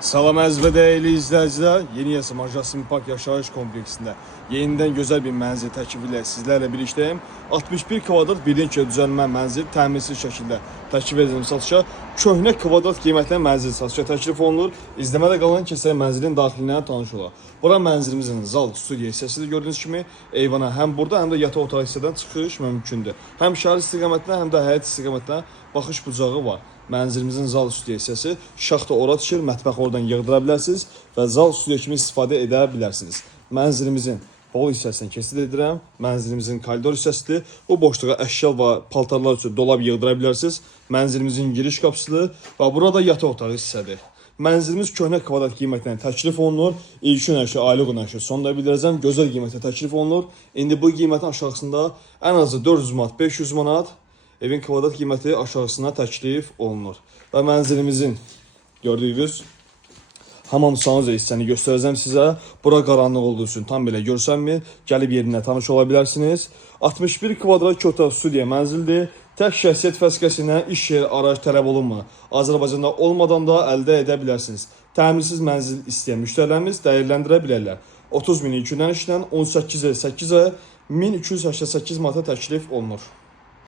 Salam əziz və dəyərli izləyicilər, Yeni Yasım Jasmin Park yaşayış kompleksində yenidən gözəl bir mənzil təklifi ilə sizlərlə birlikdəyim. 61 kvadrat birinci düzəlmə mənzil təmirsiz şəkildə təklif edilmiş satışa. Köhnə kvadrat qiymətlə mənzil satışa təklif olunur. İzləmədə qalan keçək mənzilin daxilindən tanış olaq. Bura mənzilimizin zal studiya hissəsidir. Gördüyünüz kimi eyvana həm burada, həm də yataq otağı hissədən çıxış mümkündür. Həm şəhər istiqamətinə, həm də həyət istiqamətinə baxış bucağı var. Mənzilimizin zal studiya hissəsi, şaxta ora düşür, mətbəx oradan yığdıra bilərsiniz və zal studiya kimi istifadə edə bilərsiniz. Mənzilimizin bol hissəsini keçid edirəm. Mənzilimizin koridor hissəsidir. Bu boşluğa əşya və paltarlar üçün dolab yığdıra bilərsiniz. Mənzilimizin giriş qapısıdır və burada yataq otağı hissədir. Mənzilimiz köhnə kvadrat qiymətlə təklif olunur. İlkin əşya, aylıq ödənişi sonda bildirəcəm. Gözəl qiymətlə təklif olunur. İndi bu qiymətin aşağısında ən azı 400 manat, 500 manat evin kvadrat qiyməti aşağısına təklif olunur. Və mənzilimizin gördüyünüz hamamsanız hissəni göstərəcəm sizə. Bura qaranlıq olduğu üçün tam belə görsənmir. Gəlib yerinə tanış ola bilərsiniz. 61 kvadrat kötək studiya mənzildir. Tək şəxsiyyət vəsiqəsinə iş yeri arayış tələb olunmur. Azərbaycanda olmadan da əldə edə bilərsiniz. Təmirsiz mənzil istəyən müştərilərimiz dəyərləndirə bilərlər. 30 min ilk ödənişlə 18 ay 8 ay 1288 manata təklif olunur.